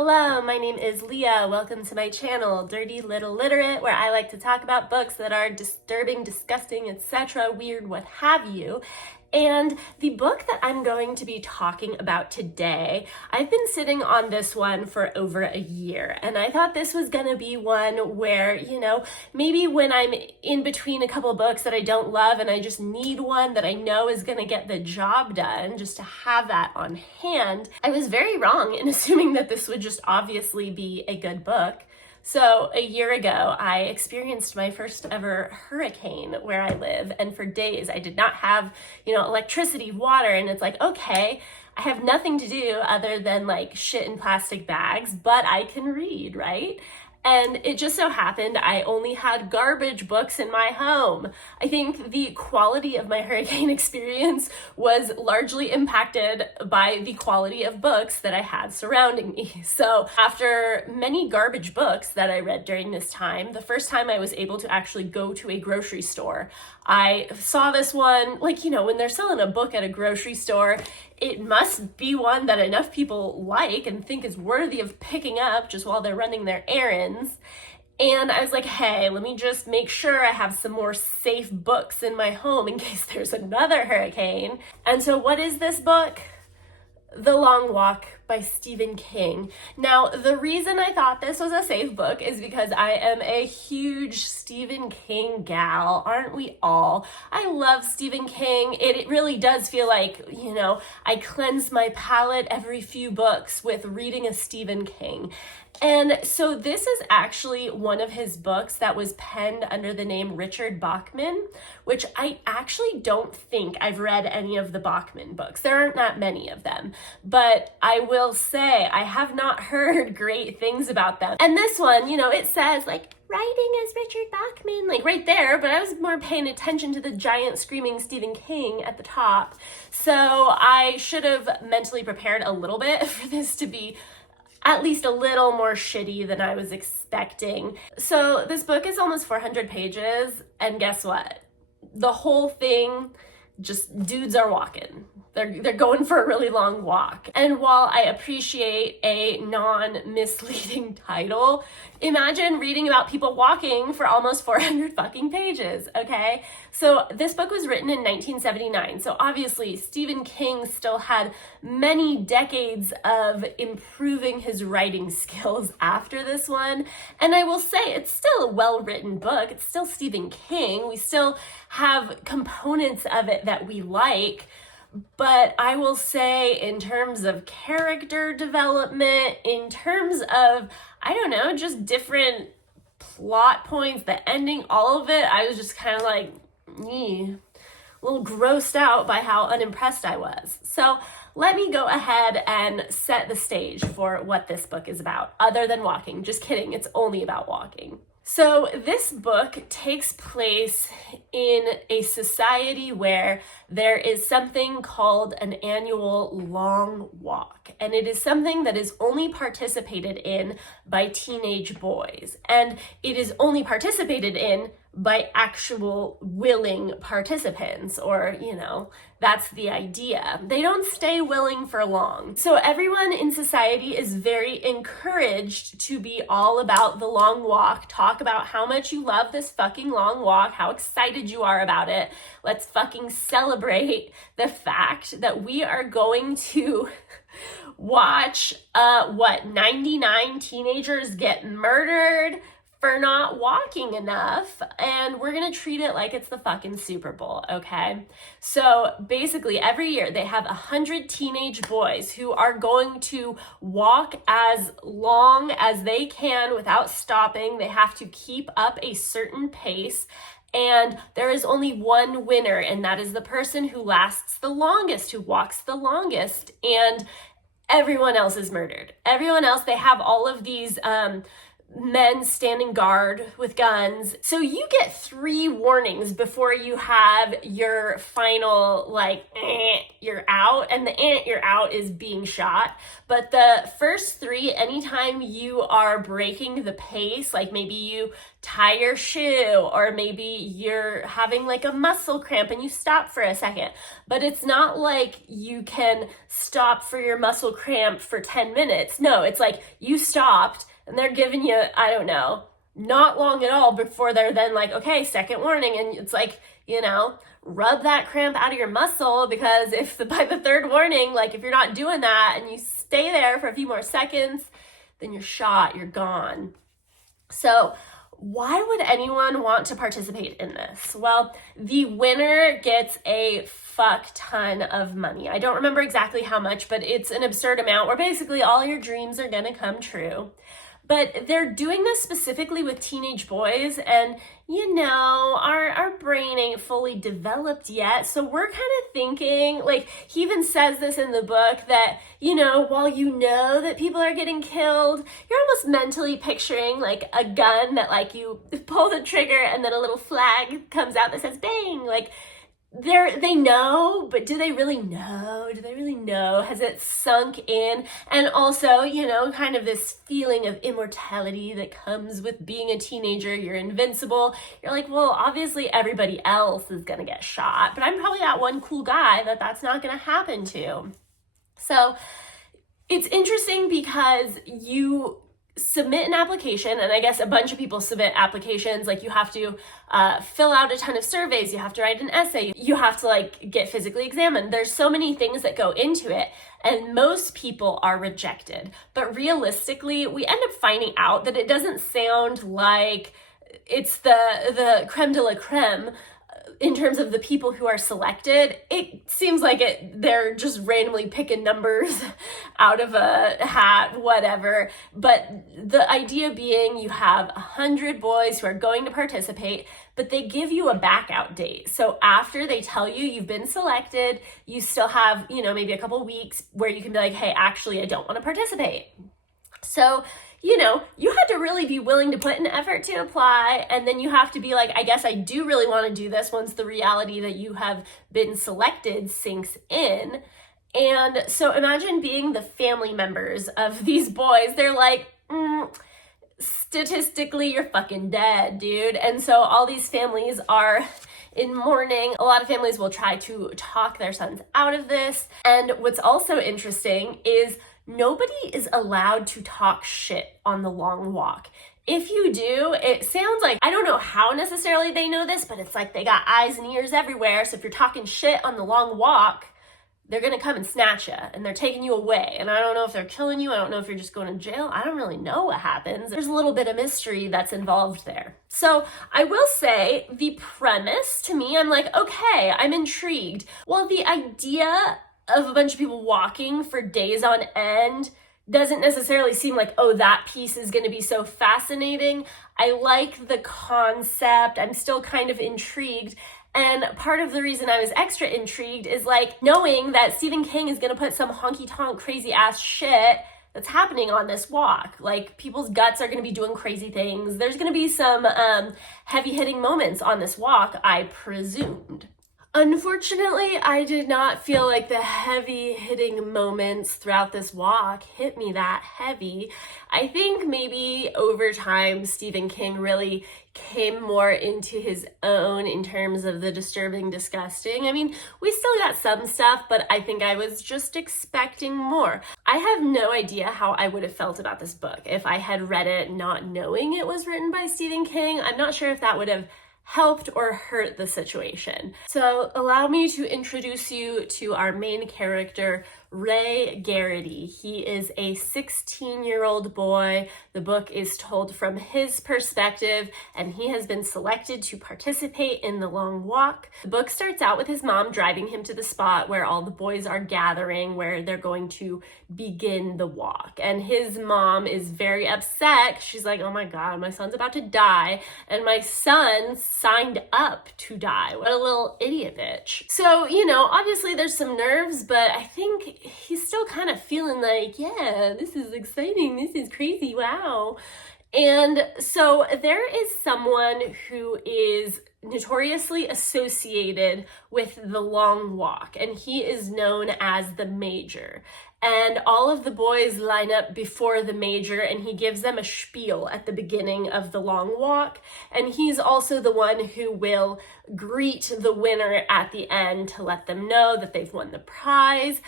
Hello, my name is Leah. Welcome to my channel, Dirty Little Literate, where I like to talk about books that are disturbing, disgusting, etc., weird, what have you. And the book that I'm going to be talking about today, I've been sitting on this one for over a year, and I thought this was gonna be one where, maybe when I'm in between a couple books that I don't love and I just need one that I know is gonna get the job done, just to have that on hand. I was very wrong in assuming that this would just obviously be a good book. So a year ago, I experienced my first ever hurricane where I live, and for days I did not have, electricity, water, and it's like, okay, I have nothing to do other than like shit in plastic bags, but I can read, right? And it just so happened I only had garbage books in my home. I think the quality of my hurricane experience was largely impacted by the quality of books that I had surrounding me. So after many garbage books that I read during this time, the first time I was able to actually go to a grocery store, I saw this one, when they're selling a book at a grocery store, it must be one that enough people like and think is worthy of picking up just while they're running their errands. And I was like, hey, let me just make sure I have some more safe books in my home in case there's another hurricane. And so what is this book? The Long Walk by Stephen King. Now, the reason I thought this was a safe book is because I am a huge Stephen King gal, aren't we all? I love Stephen King. It really does feel like, I cleanse my palate every few books with reading a Stephen King. And so this is actually one of his books that was penned under the name Richard Bachman, which I actually don't think I've read any of the Bachman books. There aren't that many of them, but I will say I have not heard great things about them. And this one, it says writing as Richard Bachman, right there, but I was more paying attention to the giant screaming Stephen King at the top. So I should have mentally prepared a little bit for this to be at least a little more shitty than I was expecting. So this book is almost 400 pages, and guess what? The whole thing, just dudes are walking. They're going for a really long walk. And while I appreciate a non-misleading title, imagine reading about people walking for almost 400 fucking pages, okay? So this book was written in 1979. So obviously Stephen King still had many decades of improving his writing skills after this one. And I will say it's still a well-written book. It's still Stephen King. We still have components of it that we like. But I will say in terms of character development, in terms of, just different plot points, the ending, all of it, I was just kind of like, a little grossed out by how unimpressed I was. So let me go ahead and set the stage for what this book is about, other than walking. Just kidding, it's only about walking. So this book takes place in a society where there is something called an annual long walk, and it is something that is only participated in by teenage boys, and it is only participated in by actual willing participants, or, that's the idea. They don't stay willing for long. So everyone in society is very encouraged to be all about the long walk, talk about how much you love this fucking long walk, how excited you are about it. Let's fucking celebrate the fact that we are going to watch 99 teenagers get murdered for not walking enough, and we're gonna treat it like it's the fucking Super Bowl, okay? So basically every year they have 100 teenage boys who are going to walk as long as they can without stopping. They have to keep up a certain pace, and there is only one winner, and that is the person who lasts the longest, who walks the longest, and everyone else is murdered. Everyone else, they have all of these men standing guard with guns. So you get 3 warnings before you have your final, like, you're out. And the you're out is being shot. But the first 3, anytime you are breaking the pace, like maybe you tie your shoe, or maybe you're having like a muscle cramp and you stop for a second. But it's not like you can stop for your muscle cramp for 10 minutes. No, it's like you stopped, and they're giving you, I don't know, not long at all before they're then like, okay, second warning. And it's like, rub that cramp out of your muscle, because by the 3rd warning, like if you're not doing that and you stay there for a few more seconds, then you're shot, you're gone. So why would anyone want to participate in this? Well, the winner gets a fuck ton of money. I don't remember exactly how much, but it's an absurd amount where basically all your dreams are gonna come true. But they're doing this specifically with teenage boys, and our brain ain't fully developed yet. So we're kind of thinking, like, he even says this in the book, that, while you know that people are getting killed, you're almost mentally picturing like a gun that, like, you pull the trigger and then a little flag comes out that says bang. Like, they know, but do they really know? Has it sunk in? And also, kind of this feeling of immortality that comes with being a teenager. You're invincible. You're like, well, obviously everybody else is gonna get shot, but I'm probably that one cool guy that's not gonna happen to. So it's interesting because you submit an application, and I guess a bunch of people submit applications. Like, you have to fill out a ton of surveys, you have to write an essay, you have to like get physically examined. There's so many things that go into it, and most people are rejected. But realistically, we end up finding out that it doesn't sound like it's the creme de la creme. In terms of the people who are selected, it seems like they're just randomly picking numbers out of a hat, whatever. But the idea being, you have 100 boys who are going to participate, but they give you a back out date. So after they tell you you've been selected, you still have, maybe a couple weeks where you can be like, hey, actually, I don't want to participate. So you had to really be willing to put an effort to apply, and then you have to be like, I guess I do really want to do this once the reality that you have been selected sinks in. And so imagine being the family members of these boys. They're like, statistically, you're fucking dead, dude. And so all these families are in mourning. A lot of families will try to talk their sons out of this. And what's also interesting is nobody is allowed to talk shit on the long walk. If you do, it sounds like, I don't know how necessarily they know this, but it's like they got eyes and ears everywhere. So if you're talking shit on the long walk, they're gonna come and snatch you, and they're taking you away. And I don't know if they're killing you. I don't know if you're just going to jail. I don't really know what happens. There's a little bit of mystery that's involved there. So I will say the premise, to me, I'm like, okay, I'm intrigued. Well, the idea of a bunch of people walking for days on end doesn't necessarily seem like, oh, that piece is going to be so fascinating. I like the concept. I'm still kind of intrigued. And part of the reason I was extra intrigued is like knowing that Stephen King is going to put some honky-tonk crazy ass shit that's happening on this walk. Like, people's guts are going to be doing crazy things. There's going to be some heavy hitting moments on this walk, I presumed. Unfortunately, I did not feel like the heavy-hitting moments throughout this walk hit me that heavy. I think maybe over time, Stephen King really came more into his own in terms of the disturbing, disgusting. I mean, we still got some stuff, but I think I was just expecting more. I have no idea how I would have felt about this book if I had read it not knowing it was written by Stephen King. I'm not sure if that would have helped or hurt the situation. So allow me to introduce you to our main character, Ray Garrity. He is a 16-year-old boy. The book is told from his perspective, and he has been selected to participate in the long walk. The book starts out with his mom driving him to the spot where all the boys are gathering, where they're going to begin the walk. And his mom is very upset. She's like, oh my God, my son's about to die, and my son signed up to die. What a little idiot bitch. So, obviously there's some nerves, but I think he's still kind of feeling like, yeah, this is exciting, this is crazy, wow. And so there is someone who is notoriously associated with the long walk, and he is known as the Major. And all of the boys line up before the Major, and he gives them a spiel at the beginning of the long walk. And he's also the one who will greet the winner at the end to let them know that they've won the prize.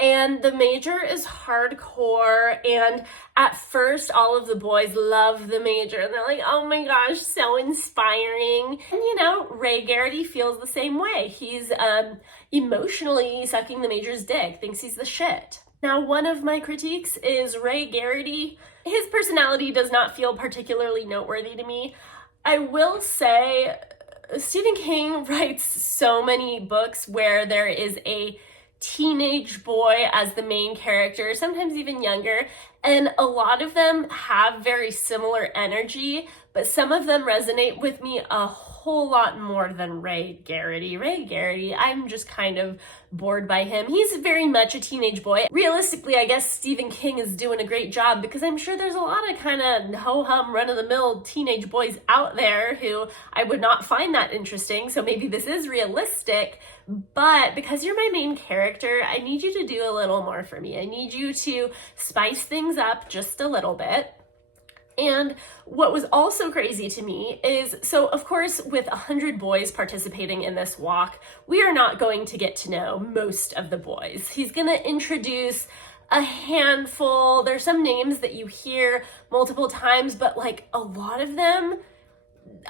And the Major is hardcore, and at first all of the boys love the Major, and they're like, oh my gosh, so inspiring. And you know, Ray Garrity feels the same way. He's emotionally sucking the Major's dick, thinks he's the shit. Now, one of my critiques is Ray Garrity. His personality does not feel particularly noteworthy to me. I will say, Stephen King writes so many books where there is a teenage boy as the main character, sometimes even younger, and a lot of them have very similar energy, but some of them resonate with me a whole lot more than Ray Garrity. Ray Garrity, I'm just kind of bored by him. He's very much a teenage boy. Realistically, I guess Stephen King is doing a great job, because I'm sure there's a lot of kind of ho-hum, run-of-the-mill teenage boys out there who I would not find that interesting, so maybe this is realistic. But because you're my main character, I need you to do a little more for me. I need you to spice things up just a little bit. And what was also crazy to me is, so of course, with 100 boys participating in this walk, we are not going to get to know most of the boys. He's going to introduce a handful. There's some names that you hear multiple times, but like a lot of them,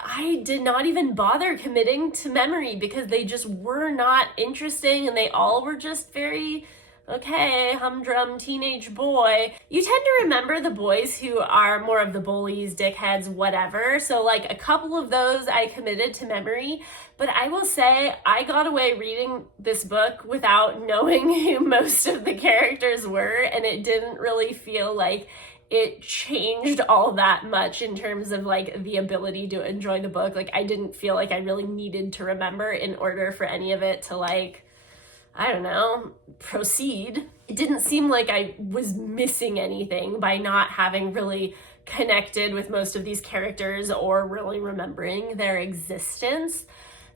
I did not even bother committing to memory because they just were not interesting, and they all were just very, okay, humdrum teenage boy. You tend to remember the boys who are more of the bullies, dickheads, whatever. So like a couple of those I committed to memory, but I will say I got away reading this book without knowing who most of the characters were, and it didn't really feel like it changed all that much in terms of like the ability to enjoy the book. Like I didn't feel like I really needed to remember in order for any of it to like, I don't know, proceed. It didn't seem like I was missing anything by not having really connected with most of these characters or really remembering their existence.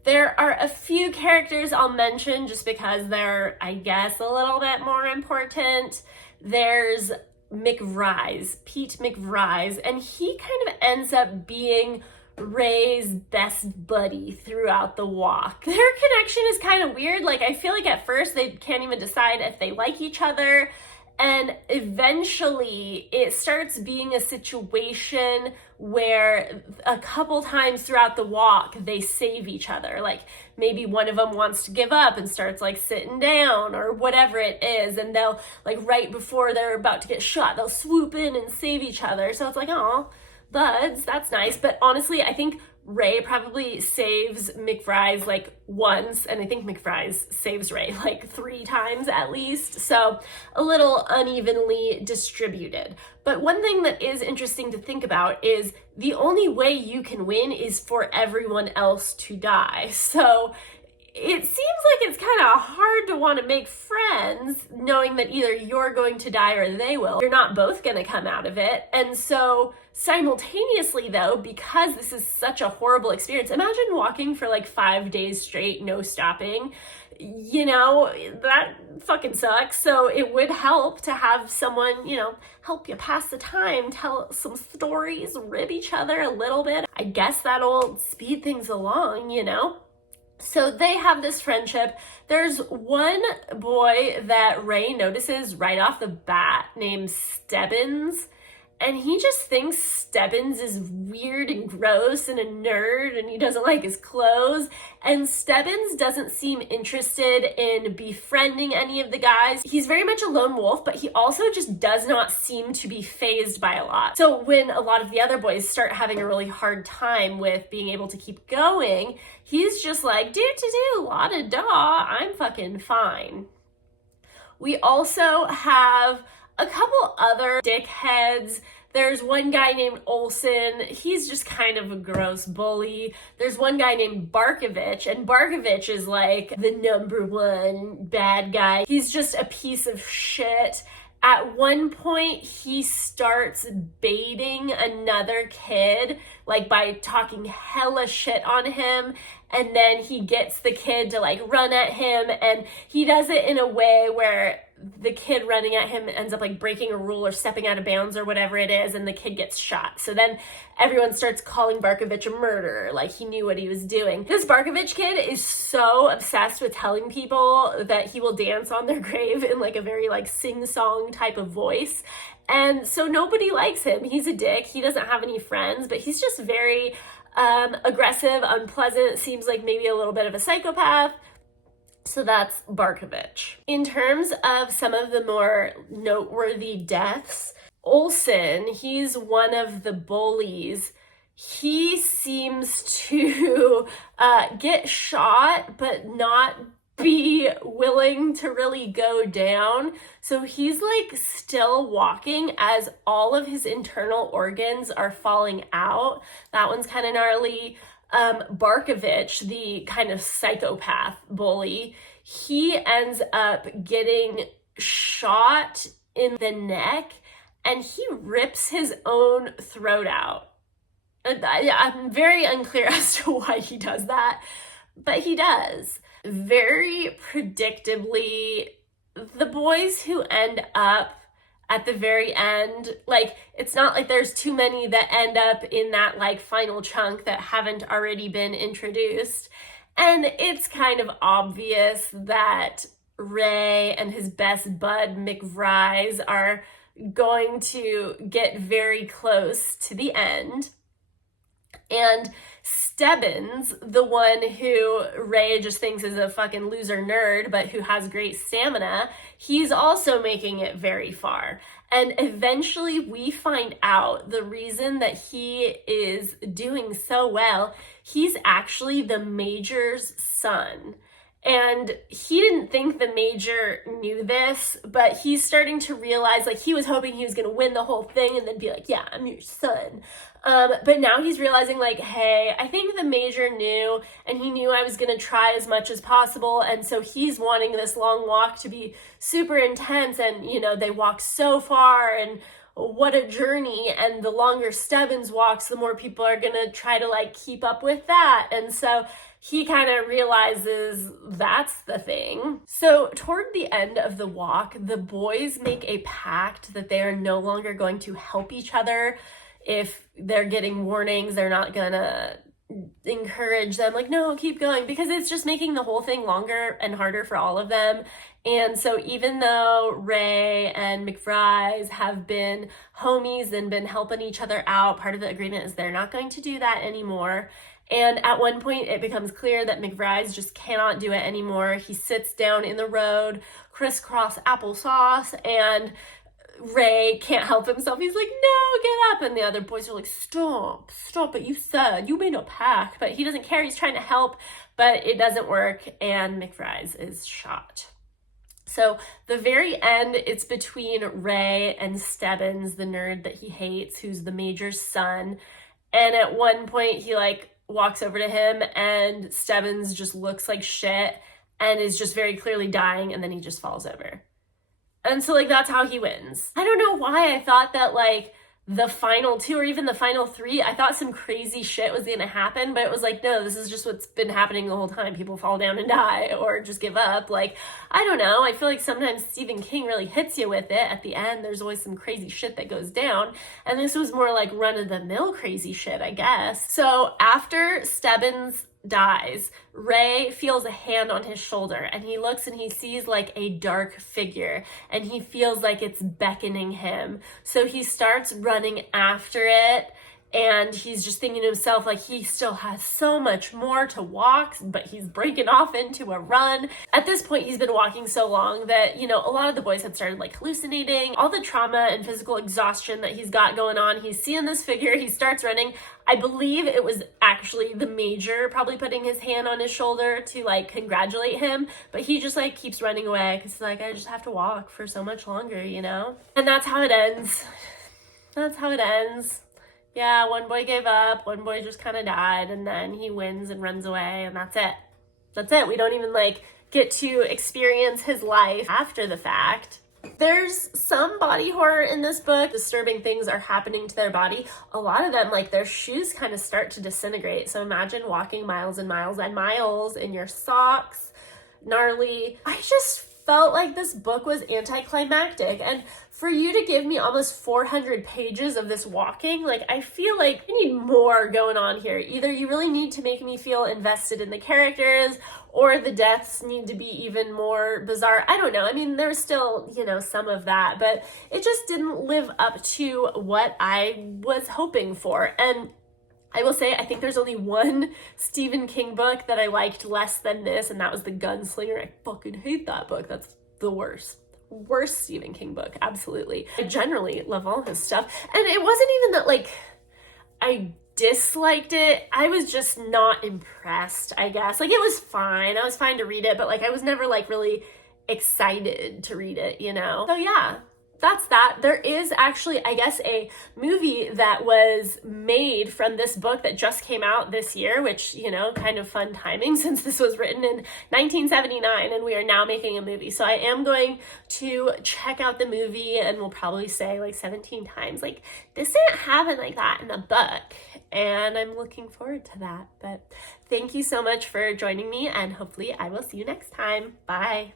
There are a few characters I'll mention just because they're, I guess, a little bit more important. There's McRise, Pete McRise, and he kind of ends up being Ray's best buddy throughout the walk. Their connection is kind of weird. Like, I feel like at first they can't even decide if they like each other, and eventually it starts being a situation where a couple times throughout the walk they save each other. Like maybe one of them wants to give up and starts like sitting down or whatever it is, and they'll like right before they're about to get shot, they'll swoop in and save each other. So it's like, oh, buds, that's nice. But honestly, I think Ray probably saves McFries like once, and I think McFries saves Ray like 3 times at least. So a little unevenly distributed. But one thing that is interesting to think about is the only way you can win is for everyone else to die. So it seems like it's kind of hard to want to make friends knowing that either you're going to die or they will. You're not both going to come out of it. And so simultaneously though, because this is such a horrible experience, imagine walking for like 5 days straight, no stopping. You know, that fucking sucks. So it would help to have someone, you know, help you pass the time, tell some stories, rib each other a little bit. I guess that'll speed things along, you know? So they have this friendship. There's one boy that Ray notices right off the bat named Stebbins, and he just thinks Stebbins is weird and gross and a nerd, and he doesn't like his clothes. And Stebbins doesn't seem interested in befriending any of the guys. He's very much a lone wolf, but he also just does not seem to be fazed by a lot. So when a lot of the other boys start having a really hard time with being able to keep going, he's just like, la da da, I'm fucking fine. We also have a couple other dickheads. There's one guy named Olson. He's just kind of a gross bully. There's one guy named Barkovich, and Barkovich is like the #1 bad guy. He's just a piece of shit. At one point, he starts baiting another kid, like by talking hella shit on him. And then he gets the kid to like run at him. And he does it in a way where the kid running at him ends up like breaking a rule or stepping out of bounds or whatever it is. And the kid gets shot. So then everyone starts calling Barkovich a murderer. Like he knew what he was doing. This Barkovich kid is so obsessed with telling people that he will dance on their grave in like a very like sing-song type of voice. And so nobody likes him. He's a dick. He doesn't have any friends, but he's just very aggressive, unpleasant, seems like maybe a little bit of a psychopath. So that's Barkovich. In terms of some of the more noteworthy deaths, Olson, he's one of the bullies. He seems to get shot, but not be willing to really go down. So he's like still walking as all of his internal organs are falling out. That one's kind of gnarly. Barkovich, the kind of psychopath bully, he ends up getting shot in the neck and he rips his own throat out. I'm very unclear as to why he does that, but he does. Very predictably, the boys who end up at the very end, like, it's not like there's too many that end up in that like final chunk that haven't already been introduced. And it's kind of obvious that Ray and his best bud McVrise are going to get very close to the end. And Stebbins, the one who Ray just thinks is a fucking loser nerd, but who has great stamina, he's also making it very far. And eventually we find out the reason that he is doing so well, he's actually the Major's son. And he didn't think the Major knew this, but he's starting to realize, like, he was hoping he was going to win the whole thing and then be like, yeah, I'm your son. But now he's realizing, like, hey, I think the Major knew, and he knew I was going to try as much as possible. And so he's wanting this long walk to be super intense. And, you know, they walk so far, and what a journey. And the longer Stebbins walks, the more people are going to try to, like, keep up with that. And so he kind of realizes that's the thing. So toward the end of the walk, the boys make a pact that they are no longer going to help each other. If they're getting warnings, they're not gonna encourage them, like, no, keep going, because it's just making the whole thing longer and harder for all of them. And so even though Ray and McVrise have been homies and been helping each other out, part of the agreement is they're not going to do that anymore. And at one point, it becomes clear that McVrise just cannot do it anymore. He sits down in the road, crisscross applesauce, and Ray can't help himself. He's like, no, get up. And the other boys are like, stop it. You said you made a pact. But he doesn't care. He's trying to help, but it doesn't work. And McVrise is shot. So the very end, it's between Ray and Stebbins, the nerd that he hates, who's the Major's son. And at one point, he like walks over to him, and Stebbins just looks like shit and is just very clearly dying, and then he just falls over. And so, like, that's how he wins. I don't know why I thought that, like, the final two or even the final three, I thought some crazy shit was gonna happen, but it was like, no, this is just what's been happening the whole time. People fall down and die or just give up. Like, I don't know. I feel like sometimes Stephen King really hits you with it. At the end, there's always some crazy shit that goes down. And this was more like run-of-the-mill crazy shit, I guess. So after Stebbins dies, Ray feels a hand on his shoulder, and he looks and he sees like a dark figure, and he feels like it's beckoning him. So he starts running after it, and he's just thinking to himself, like, he still has so much more to walk, but he's breaking off into a run. At this point, he's been walking so long that, you know, a lot of the boys had started like hallucinating. All the trauma and physical exhaustion that he's got going on, he's seeing this figure, he starts running. I believe it was actually the Major probably putting his hand on his shoulder to like congratulate him, but he just like keeps running away because like, I just have to walk for so much longer, you know? And that's how it ends. That's how it ends. Yeah, one boy gave up, one boy just kind of died, and then he wins and runs away, and that's it. That's it. We don't even like get to experience his life after the fact. There's some body horror in this book. Disturbing things are happening to their body. A lot of them, like their shoes kind of start to disintegrate. So imagine walking miles and miles and miles in your socks. Gnarly. I just felt like this book was anticlimactic, and for you to give me almost 400 pages of this walking, like I feel like I need more going on here. Either you really need to make me feel invested in the characters, or the deaths need to be even more bizarre. I don't know. I mean, there's still, you know, some of that, but it just didn't live up to what I was hoping for. And I will say, I think there's only one Stephen King book that I liked less than this, and that was The Gunslinger. I fucking hate that book. That's the worst. Worst Stephen King book, absolutely. I generally love all his stuff. And it wasn't even that, like, I disliked it. I was just not impressed, I guess. Like, it was fine. I was fine to read it, but, like, I was never, like, really excited to read it, you know? So, yeah. That's that. There is actually, I guess, a movie that was made from this book that just came out this year, which, you know, kind of fun timing since this was written in 1979 and we are now making a movie. So I am going to check out the movie, and we'll probably say like 17 times, like, this didn't happen like that in the book. And I'm looking forward to that. But thank you so much for joining me, and hopefully I will see you next time. Bye.